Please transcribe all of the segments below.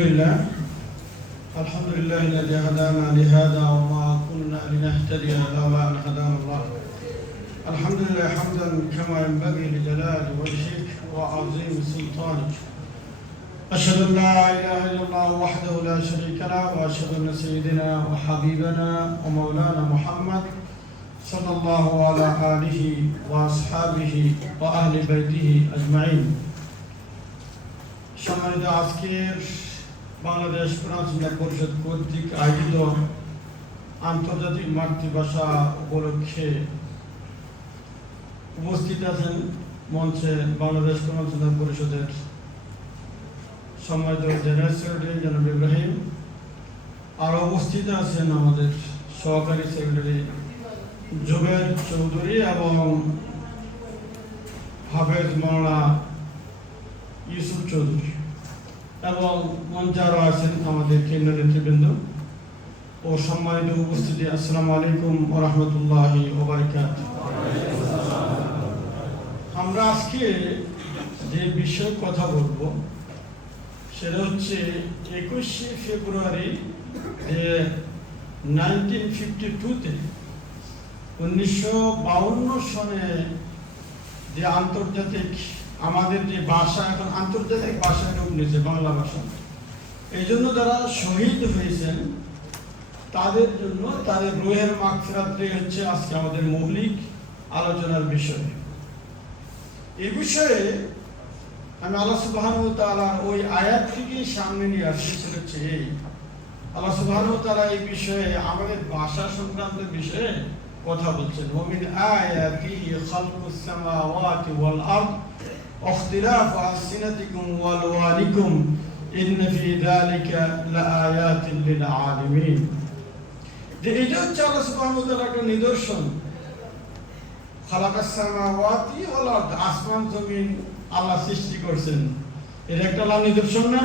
الحمد لله الذي هدانا لهذا وما كنا لنهتدي لولا أن هدانا الله. الحمد لله حمدا كما ينبغي لجلال وجهك وعظيم سلطانك. أشهد أن لا إله إلا الله وحده لا شريك له وأشهد أن سيدنا وحبيبنا ومولانا محمد صلى الله على آله وأصحابه وأهل بيته أجمعين. সম্মানিত আজকের বাংলাদেশ কোরআন সুন্নাহ পরিষদ কর্তৃক আয়োজিত আন্তর্জাতিক মাতৃভাষা উপলক্ষে উপস্থিত আছেন মঞ্চে বাংলাদেশ কোরআন সুন্নাহ পরিষদের সম্মানিত জেনারেল সেক্রেটারি জনাব ইব্রাহিম, আর উপস্থিত আছেন আমাদের সহকারী সেক্রেটারি জুবের চৌধুরী এবং হাফেজ মাওলানা ইউসুফ চৌধুরী, এবং মঞ্চে আরও আছেন আমাদের কেন্দ্রীয় নেতৃবৃন্দ ও সম্মানিত উপস্থিতি। আসসালামু আলাইকুম ওয়া রাহমাতুল্লাহি ওয়া বারাকাতুহু। আমরা আজকে যে বিষয়ে কথা বলবো সেটা হচ্ছে 21শে ফেব্রুয়ারি 1952-তে 1952 সনে যে আন্তর্জাতিক আমাদের যে ভাষা এখন আন্তর্জাতিক ভাষায় রূপ নিয়েছে বাংলা ভাষা, এই জন্য যারা শহীদ হয়েছেন তাদের জন্য তাদের রুহের মাগফিরাতই হচ্ছে আজকে আমাদের মৌলিক আলোচনার বিষয়। এই বিষয়ে আমি আল্লাহ সুবহানাহু ওয়া তাআলার ওই আয়াতটিকে সামনে নিয়ে আসছি। সেটা হচ্ছে এই, আল্লাহ সুবহানাহু ওয়া তাআলা এই বিষয়ে আমাদের ভাষা সংক্রান্ত বিষয়ে কথা বলছেন। ওয়া মিন আয়াতিহি খালকুস সামাওয়াতি ওয়াল আরদ واختلاف ألسنتكم وألوانكم إن في ذلك لآيات للعالمين। যে এটা হচ্ছে আল্লাহ সুবহানাহু ওয়া তাআলার একটা নিদর্শন। খালাকাস সামাওয়াতি ওয়াল আরদ, আসমান জমিন আল্লাহ সৃষ্টি করেছেন, এটা একটা আল্লাহর নিদর্শন না?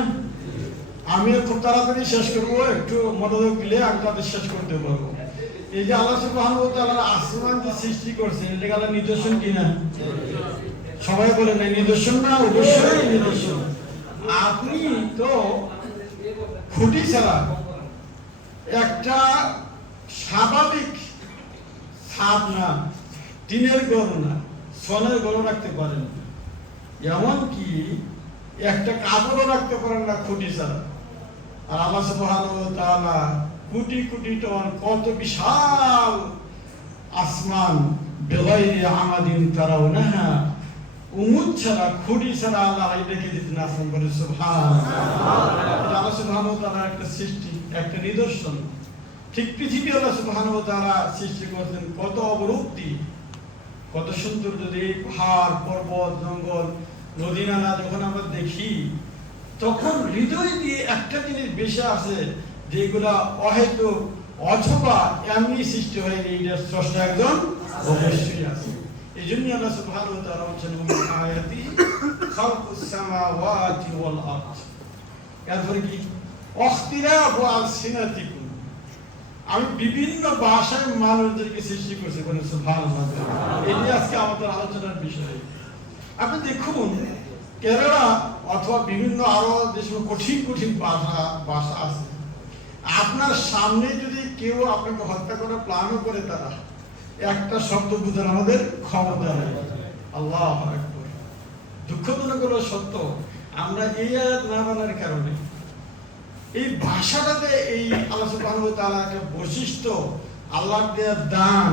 আমি খুব তাড়াতাড়ি শেষ করব, একটু মনোযোগ দিলে আমি তাদের শেষ করতে পারবো। এই যে আল্লাহ সুবহানাহু ওয়া তাআলা আসমান যে সৃষ্টি করেছেন, এটা আল্লাহর নিদর্শন কিনা? সবাই বলে না নিদর্শন না? অবশ্যই নিদর্শন। আপনি তো খুঁটি ছাড়া একটা স্বাভাবিক ছাদ না, টিনের ঘর না, সোনার ঘর রাখতে পারেন, এমনকি একটা কাপড়ও রাখতে পারেন না খুঁটি ছাড়া। আর আল্লাহ সুবহানাহু ওয়া তাআলা কোটি কোটি টন, কত বিশাল আসমান, বিগাইরি আমাদিন তারাউনাহা, উমুদ ছাড়া খুঁটি ছাড়া আল্লাহ রেখে দিতেন আসমান করে। সুবহানাল্লাহ, এটা আল্লাহ সুবহানাহু ওয়া তাআলার একটা সৃষ্টি, একটা নিদর্শন। ঠিক পৃথিবী আল্লাহ সুবহানাহু ওয়া তাআলা সৃষ্টি করেছেন, কত অবরূপটি, কত সুন্দর। যদি পাহাড় পর্বত জঙ্গল নদী নালা যখন আমরা দেখি, তখন হৃদয় দিয়ে একটা জিনিস বেশি আসে, যেগুলা অহেতুক অথবা এমনি সৃষ্টি হয়নি, এটার স্রষ্টা একজন অবশ্যই আছে। এই জন্য আল্লাহ সুবহানাহু ওয়া তাআলা বলেছেন আয়াতি খালকুস সামাওয়াতি ওয়াল আরদ। এরপরে কি? ইখতিলাফু আলসিনাতিকুম, আমি বিভিন্ন ভাষায় মানুষদেরকে সৃষ্টি করেছি বলে। সুবহানাল্লাহ, এটি আজকে আমাদের আলোচনার বিষয়। আপনি দেখুন কেরালা অথবা বিভিন্ন আরো দেশ কঠিন কঠিন ভাষা আছে, আপনার সামনে যদি কেউ আপনাকে হত্যা করার প্ল্যানও করে, তারা একটা শব্দ বুঝার আমাদের ক্ষমতা নেই। আল্লাহু আকবার। দুঃখজনক হলো সত্য, আমরা এই আয়াত না মানার কারণে, এই ভাষাটাতে এই আল্লাহ সুবহানাহু ওয়া তাআলার একটা বৈশিষ্ট্য, আল্লাহর দেওয়া দান,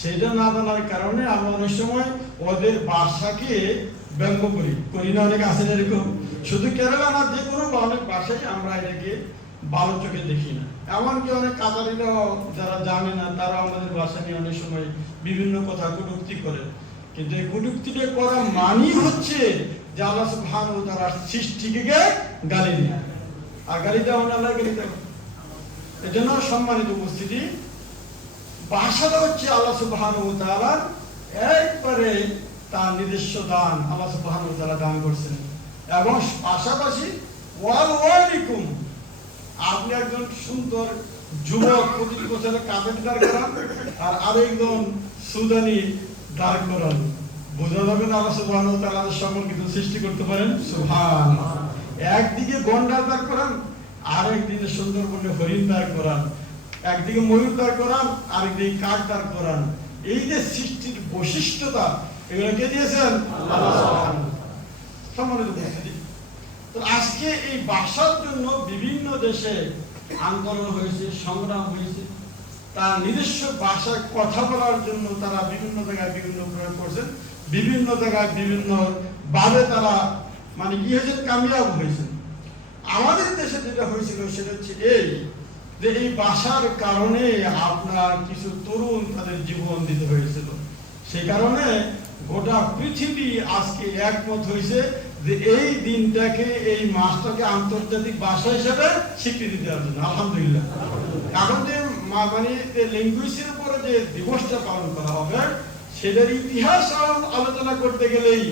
সেটা না জানার কারণে আমরা অনেক সময় ওদের ভাষাকে ব্যঙ্গ করি না? অনেক আছেন এরকম। শুধু কেরালা না, যে কোনো অনেক ভাষায় আমরা এটাকে ভালো চোখে দেখি না। এমনকি অনেক কাতারিরাও যারা জানে না, তারা আমাদের ভাষা নিয়ে অনেক সময় বিভিন্ন কথা কটূক্তি করে। কিন্তু এই কটূক্তিটা করা মানেই হচ্ছে যে আল্লাহ সুবহানাহু ওয়া তাআলার সৃষ্টিকে গালি দেওয়া, আর গালি দেওয়া মানে আল্লাহ গালি দেওয়া। এজন্য সম্মানিত উপস্থিতি, ভাষাটা হচ্ছে আল্লাহ সুবহানাহু ওয়া তাআলার একবারে তার নিজস্ব দান, আল্লাহ সুবহানাহু ওয়া তাআলা দান করছেন। এবং পাশাপাশি ওয়ালাইকুম, আপনি একজন সুন্দর যুবক 25 বছরের কাঁধে দাঁড় করান, আর আরেকজন সুদানি দাঁড় করান, বোঝা যাবে না আল্লাহ সুবহানাহু ওয়া তাআলা সকল কিছু সৃষ্টি করতে পারেন। সুবহানাল্লাহ। একদিকে গন্ডার দাঁড় করান, আরেকদিকে সুন্দরবনে হরিণ দাঁড় করান, একদিকে ময়ূর দাঁড় করান, আরেকদিকে কাক দাঁড় করান। এই যে সৃষ্টির বৈশিষ্ট্যতা, এগুলো কে দিয়েছেন? আল্লাহ সুবহানাহু ওয়া তাআলা। সম্মানিত উপস্থিতি, তো আজকে এই ভাষার জন্য বিভিন্ন দেশে আন্দোলন হয়েছে, সংগ্রাম হয়েছে। তার নিজস্ব ভাষায় কথা বলার জন্য তারা বিভিন্ন জায়গায় বিভিন্ন প্রয়োগ করছেন, বিভিন্ন জায়গায় বিভিন্ন ভাবে তারা মানে কি হয়েছে, কামিয়াব হয়েছেন। আমাদের দেশে যেটা হয়েছিল সেটা হচ্ছে এই যে এই ভাষার কারণে আপনার কিছু তরুণ তাদের জীবন দিতে হয়েছিল। সেই কারণে গোটা পৃথিবী আজকে একমত হয়েছে যে এই দিনটাকে, এই মাসটাকে আন্তর্জাতিক ভাষা হিসেবে স্বীকৃতি দেওয়ার জন্য। আলহামদুলিল্লাহ। এখন যে মানে ল্যাঙ্গুয়েজের উপরে যে দিবসটা পালন করা হবে, সেটার ইতিহাস আলোচনা করতে গেলেই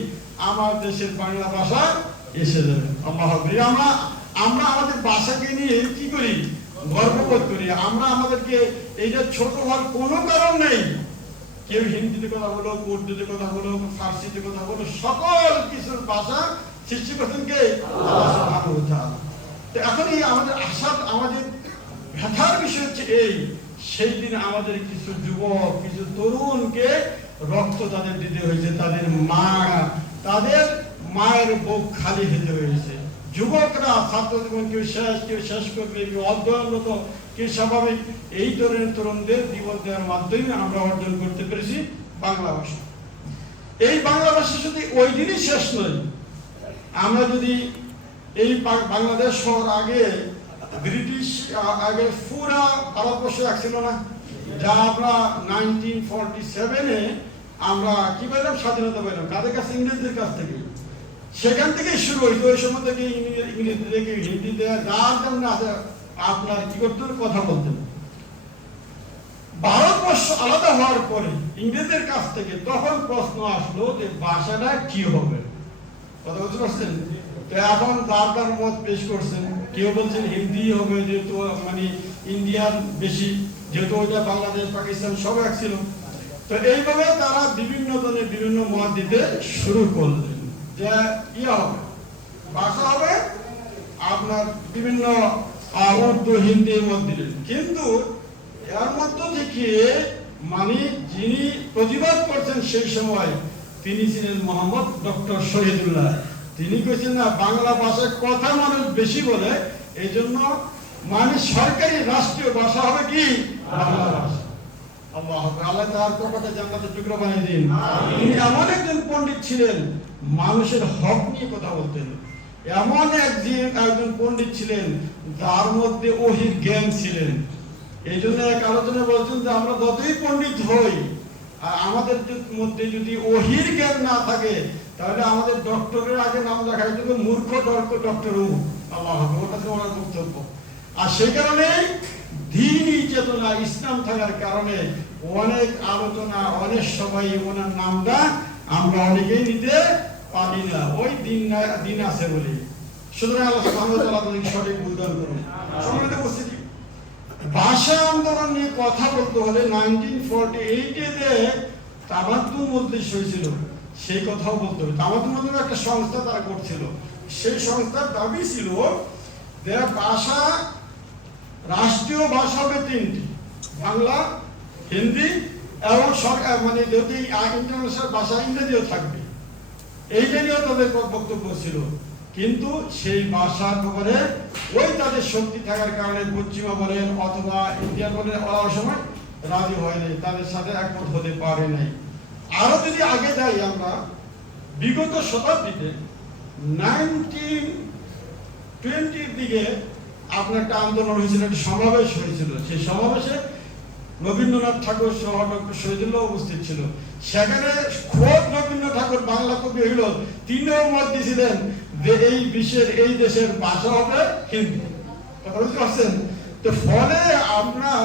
আমার দেশের বাংলা ভাষা এসে যাবে। আল্লাহ হাফেজ। আমরা আমাদের ভাষাকে নিয়ে কি করি, গর্ববোধ করি। আমরা আমাদেরকে এইটা ছোট হওয়ার কোনো কারণ নেই। কেউ হিন্দিতে কথা বলো, উর্দুতে কথা বলো, ফার্সিতে কথা বলো, সকল কিছুর ভাষা সৃষ্টি করছেন কে? আল্লাহ সুবহানাহু ওয়া তাআলা। তো এখন এই আমাদের আশা, আমাদের ব্যথার বিষয় হচ্ছে এই, সেই দিন আমাদের কিছু যুবক, কিছু তরুণকে রক্ত তাদের দিতে হয়েছে, তাদের মায়ের বুক খালি হতে হয়েছে। যুবকরা, ছাত্র জীবন কেউ শেষ করবে, কেউ অধ্যয়নরত, কেউ স্বাভাবিক, এই ধরনের তরুণদের জীবন দেওয়ার মাধ্যমে আমরা অর্জন করতে পেরেছি বাংলা ভাষা। এই বাংলা ভাষা শুধু ওই দিনই শেষ নয়। আমরা যদি এই বাংলাদেশ হওয়ার আগে ব্রিটিশ আগে পুরা ভারতবর্ষ এক ছিল না, যা আমরা 1947-এ আমরা কি পেলাম, স্বাধীনতা পেলাম কাদের কাছে? ইংরেজদের কাছ থেকে। সেখান থেকে শুরু হয়েছে। ওই সময় থেকে ইংরেজি থেকে হিন্দিতে যার যেমন আছে আপনার কি করতেন, কথা বলতেন। ভারতবর্ষ আলাদা হওয়ার পরে ইংরেজদের কাছ থেকে তখন প্রশ্ন আসলো যে ভাষাটা কি হবে। কথা বলতে পারছেন? তো এখন যার মত পেশ করছেন। কেউ বলছেন হিন্দি হবে, যেহেতু মানে ইন্ডিয়ান বেশি, যেহেতু ওইটা বাংলাদেশ পাকিস্তান সব এক ছিল। তো এইভাবে তারা বিভিন্ন জনের বিভিন্ন মত দিতে শুরু করলেন যে হবে, ভাষা হবে আপনার বিভিন্ন উর্দু, হিন্দি মত দিলেন। কিন্তু এর মধ্য থেকে মানে যিনি প্রতিবাদ করছেন সেই সময় তিনি ছিলেন মোহাম্মদ ডক্টর শহীদুল্লাহ। তিনি কইছেন না, বাংলা ভাষায় কথা মানুষ বেশি বলে, এই জন্য মানে সরকারি রাষ্ট্রীয় ভাষা হবে কি বাংলা ভাষা। আল্লাহ আল্লাহ তার কপালে জান্নাতের টুকরা বানিয়ে দিন। তিনি এমন একজন পণ্ডিত ছিলেন, মানুষের হক নিয়ে কথা বলতেন। এমন একজন পণ্ডিত ছিলেন যার মধ্যে ওহির জ্ঞান ছিলেন। এই জন্য এক আলোচনা বলছেন যে আমরা যতই পণ্ডিত হই, আর আমাদের মধ্যে যদি ওহির জ্ঞান না থাকে, তাহলে আমাদের ডক্টরের আগে নাম লেখা হইতে মূর্খ ডক্টর। আল্লাহ, ওটা তো ওনার বক্তব্য। আর সেই কারণে দ্বীনি চেতনা, ইসলাম থাকার কারণে অনেক আলোচনা, অনেক সবাই ওনার নামটা আমরা অনেকেই নিতে পারি না, ওই দিন আছে বলে। সুতরাং আল্লাহ সুবহানাহু ওয়া তাআলা আমাদেরকে সঠিক বুঝদান করুন। সম্মানিত উপস্থিতি, ভাষা আন্দোলন নিয়ে কথা বলতে হলে 1948-এ যে তামাদ্দুন মজলিস হয়েছিল সেই কথাও বলতে হবে। তামাদ্দুন মজলিস একটা সংস্থা তারা করছিল। সেই সংস্থার দাবি ছিল যে ভাষা, রাষ্ট্রীয় ভাষা হবে 3টি, বাংলা, হিন্দি এবং সরকার মানে যদি ইন্টারন্যাশনাল ভাষা ইংরেজিও থাকবে। এইটা নিয়েও তাদের বক্তব্য ছিল। কিন্তু সেই ভাষার ব্যাপারে ওই তাদের শক্তি থাকার কারণে পশ্চিমা বলেন অথবা ইন্ডিয়া বলেন ওরা সময় রাজি হয়নি, তাদের সাথে একমত হতে পারে নাই। আরো যদি আগে যাই আমরা, বিগত শতাব্দীতে 1920-র দিকে আপনার একটা আন্দোলন হয়েছিল, একটা সমাবেশ হয়েছিল। সেই সমাবেশে রবীন্দ্রনাথ ঠাকুর সহ ডক্টর শহীদুল্লাহ উপস্থিত ছিল। সেখানে খোদ রবীন্দ্রনাথ ঠাকুর, বাংলা কবি হইল, তিনিও মত দিয়েছিলেন যে এই বিশ্বের, এই দেশের ভাষা হবে হিন্দি। কথা বুঝতে পারছেন? তো ফলে আপনার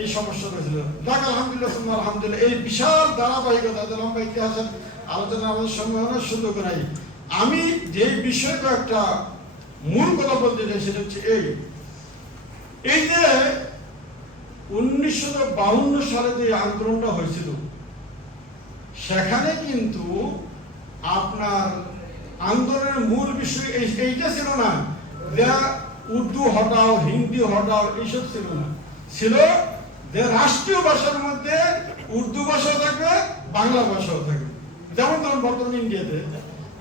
এই সমস্যা হয়েছিল। যাক আলহামদুলিল্লাহ, আলহামদুলিল্লাহ, এই বিশাল ধারাবাহিকতা, লম্বা ইতিহাসের আলোচনা আমাদের সময় অনেক সুন্দর করাই। আমি যে বিষয়টা একটা মূল কথা বলতে চাই সেটা হচ্ছে এই যে 1952 সালে যে আন্দোলনটা হয়েছিল, সেখানে কিন্তু আপনার আন্দোলনের মূল বিষয় এইটা ছিল না যে উর্দু হটাও, হিন্দি হটাও, এইসব ছিল না। ছিল যে রাষ্ট্রীয় ভাষার মধ্যে উর্দু ভাষাও থাকবে, বাংলা ভাষাও থাকবে। যেমন ধরুন বর্তমানে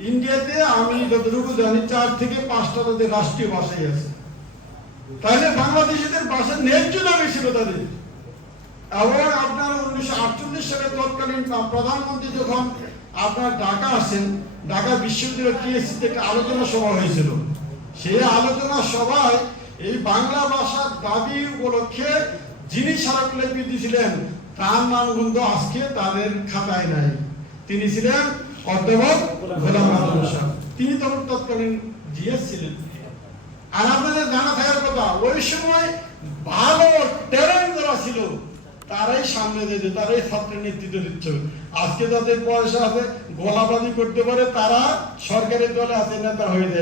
ইন্ডিয়াতে আমি যতটুকু জানি 4 থেকে 5টা তাদের রাষ্ট্রীয় ভাষাই আছে। তাহলে বাংলাদেশিদের ভাষার ন্যায্য দাবি ছিল তাদের। এবং আপনার 1948 সালে তৎকালীন প্রধানমন্ত্রী যখন আপনার ঢাকা আসেন, ঢাকা বিশ্ববিদ্যালয় টিএসসিতে একটা আলোচনা সভা হয়েছিল। সেই আলোচনা সভায় এই বাংলা ভাষার দাবি উপলক্ষে যিনি স্মারকলিপি দিয়েছিলেন তার নাম কিন্তু আজকে তাদের খাতায় নাই। তিনি ছিলেন অধ্যাপক গোলাম আজম সাহেব। তিনি তখন তৎকালীন জিএস ছিলেন। আর আপনাদের জানা থাকার কথা, ওই সময় ভালো ট্যালেন্ট যারা ছিল তারাই সামনে যেত, তারাই ছাত্রের নেতৃত্ব দিচ্ছে। আজকে যাদের পয়সা আছে, গোলাবাজি করতে পারে, তারা সরকারের দলে আছে, নেতা হয়ে যায়।